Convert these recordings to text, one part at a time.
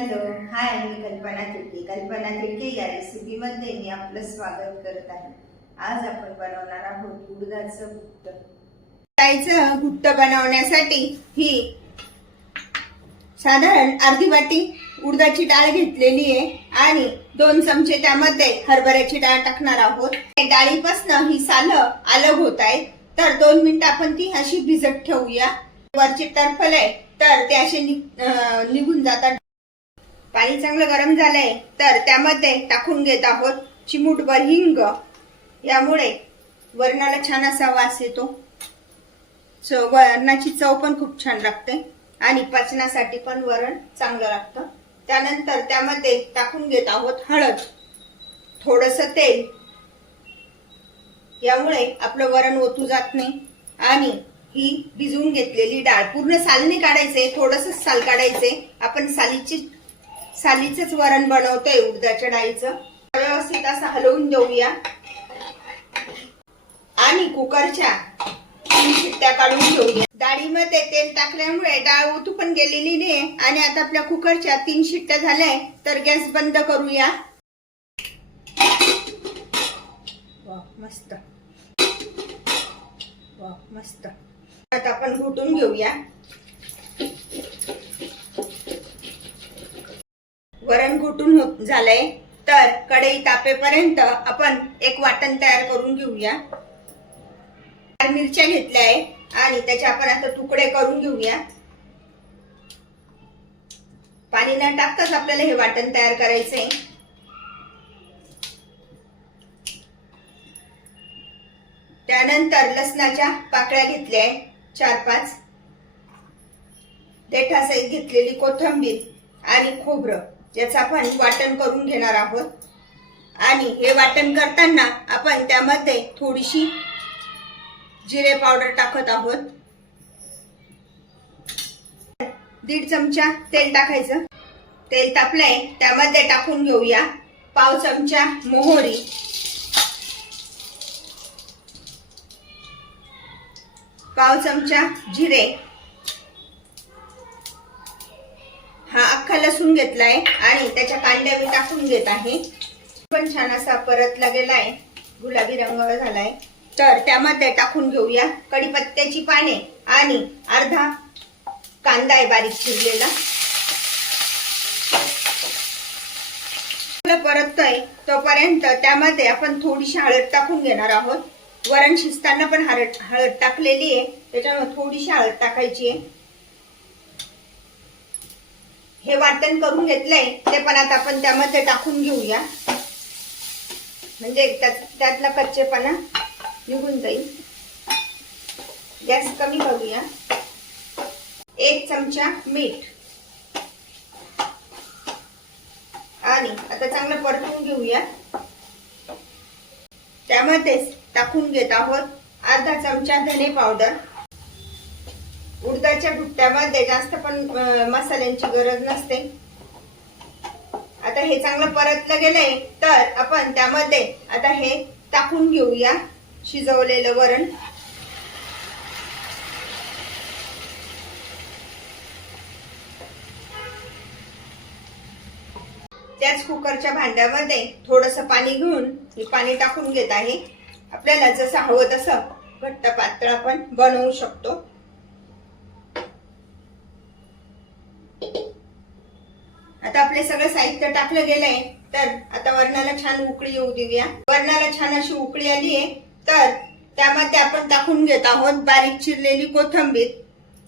Hello hi मी कल्पना तिडके. कल्पना तिडके या रेसिपीमध्ये मी आपलं स्वागत करत आहे. आज आपण बनवणार आहोत उडदाचं घुट्ट गायचं घुट्ट बनवण्यासाठी ही साधारण अर्धी वाटी उडदाची डाळ घेतलेली आहे आणि दोन चमचे त्यामध्ये हरभऱ्याची डाळ टाकणार आहोत. डाळीपासनं ही सालं अलग होत आहे तर दोन मिनिटं आपण ती अशी भिजत ठेवूया. वरची टर्फल आहे तर ते असे निघून जातात. पाणी चांगलं गरम झालंय तर त्यामध्ये टाकून घेत आहोत चिमूटभर हिंग. यामुळे वरणाला छान असा वास येतो. चव वरणाची चव पण खूप छान लागते आणि पचनासाठी पण वरण चांगलं लागतं. त्यानंतर त्यामध्ये टाकून घेत आहोत हळद. थोडस तेल. यामुळे आपलं वरण ओतू जात नाही आणि ही भिजवून घेतलेली डाळ. पूर्ण सालने काढायचे थोडस साल काढायचे. आपण सालीची सालीचंच वरण बनवतोय उडदाच्या डाळीचं. व्यवस्थित असं हलवून देऊया. आणि कुकरच्या तीन शिट्ट्या काढून घेऊया. डाळीमध्ये तेल टाकल्यामुळे डाळ ओतू पण गेलेली नाही आणि आता आपल्या कुकरच्या तीन शिट्ट्या झाल्या तर गॅस बंद करूया. मस्त. मस्त. आता आपण घुटून घेऊया. वरण घुटून होत झालंय. तर कढई तापेपर्यंत आपण एक वाटण तयार करून घेऊया. चार मिरच्या घेतल्या आहे आणि त्याचे आपण आता तुकडे करून घेऊया. पाणी न टाकताच आपल्याला हे वाटण तयार करायचंय. त्यानंतर लसणाच्या पाकळ्या घेतल्या आहे चार पाच. देठासहित घेतलेली कोथंबीर आणि खोबरं. याचं आपण वाटण करून घेणार आहोत. आणि हे वाटण करताना आपण त्यामध्ये थोडीशी जिरे पावडर टाकत आहोत. दीड चमचा तेल टाकायचं. तेल तापलंय त्यामध्ये टाकून घेऊया. पाव चमचा मोहरी. पाव चमचा जिरे. हा अख्खा लसूण घेतलाय आणि त्याच्या कांड्या मी टाकून घेत आहे. पण छान असा परतला गेलाय गुलाबी रंग झालाय. तर त्यामध्ये टाकून घेऊया कढीपत्त्याची पाने आणि अर्धा कांदा आहे बारीक चिरलेला. आपलं परततोय तोपर्यंत त्यामध्ये आपण थोडीशी हळद टाकून घेणार आहोत. वरण शिजताना पण हळद हळद टाकलेली आहे. त्याच्यामुळे थोडीशी हळद टाकायची आहे. हे वाटण करून घेतलंय ते पण आता आपण त्यामध्ये टाकून घेऊया. म्हणजे त्यात- त्यातला कच्चेपणा निघून जाईल. गॅस कमी करूया. एक चमचा मीठ. आणि आता चांगलं परतून घेऊया. त्यामध्येच टाकून घेत आहोत अर्धा चमचा धने पावडर. उडदाच्या भुट्ट्यामध्ये जास्त पण मसाल्यांची गरज नसते. आता हे चांगलं परतलं गेलंय तर आपण त्यामध्ये आता हे टाकून घेऊया शिजवलेलं वरण. त्याच कुकरच्या भांड्यामध्ये थोडस पाणी घेऊन मी पाणी टाकून घेत आहे. आपल्याला जसं हवं तसं घट्ट पातळ आपण बनवू शकतो. आता आपले सगळं साहित्य टाकलं गेलंय तर आता वरणाला छान उकळी येऊ देऊया. वरणाला छान अशी उकळी आली आहे तर त्यामध्ये आपण टाकून घेत आहोत बारीक चिरलेली कोथंबीर.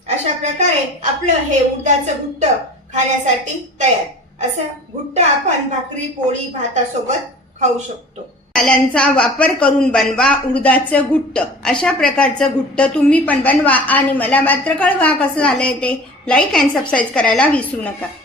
अशा प्रकारे आपलं हे उडदाचं घुट्ट खाण्यासाठी तयार. असं घुट्ट आपण भाकरी पोळी भातासोबत खाऊ शकतो. मसाल्यांचा वापर करून बनवा उडदाचं घुट्ट. अशा प्रकारचं घुट्ट तुम्ही पण बनवा आणि मला मात्र कळवा कसं झालंय ते. लाईक अँड सबस्क्राईब करायला विसरू नका.